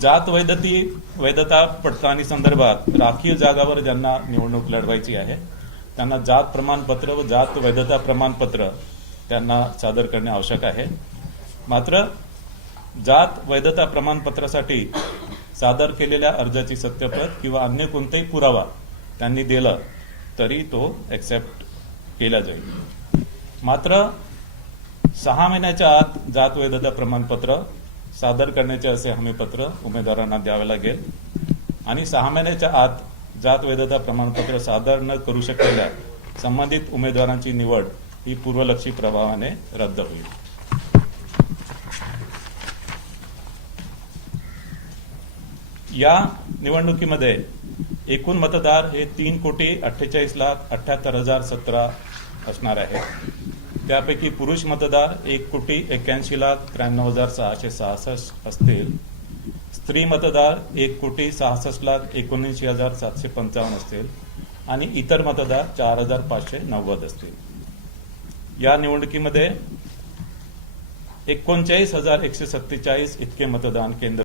जात वैधता पडताळणी संदर्भात राखीव जागावर ज्यांना निवडणूक लढवायची आहे त्यांना जात प्रमाणपत्र व जात वैधता प्रमाणपत्र त्यांना सादर करणे आवश्यक आहे। मात्र जात वैधता प्रमाणपत्रासाठी सादर केलेल्या अर्जाची सत्यप्रत किंवा अन्य कोणताही पुरावा त्यांनी दिला तरी तो एक्सेप्ट केला जाईल। मात्र 6 महिन्याच्या आत जात वैधता प्रमाणपत्र सादर करण्याचे असे हमीपत्र उमेदवारांना द्यावे लागेल आणि 6 महिन्याच्या आत जात वैधता प्रमाणपत्र सादर न करू शकलेल्या संबंधित उमेदवारांची निवड ही पूर्वलक्षी प्रभावाने रद्द होईल। या निवडणुकीमध्ये एकूण मतदार हे 3,48,78,017 असणार आहे। त्यापैकी पुरुष मतदार 1,81,93,666 असतील, स्त्री मतदार 1,66,19,755 असतील आणि इतर मतदार 4,590 असतील। या निवडणुकीमध्ये 39,147 इतके मतदान केंद्र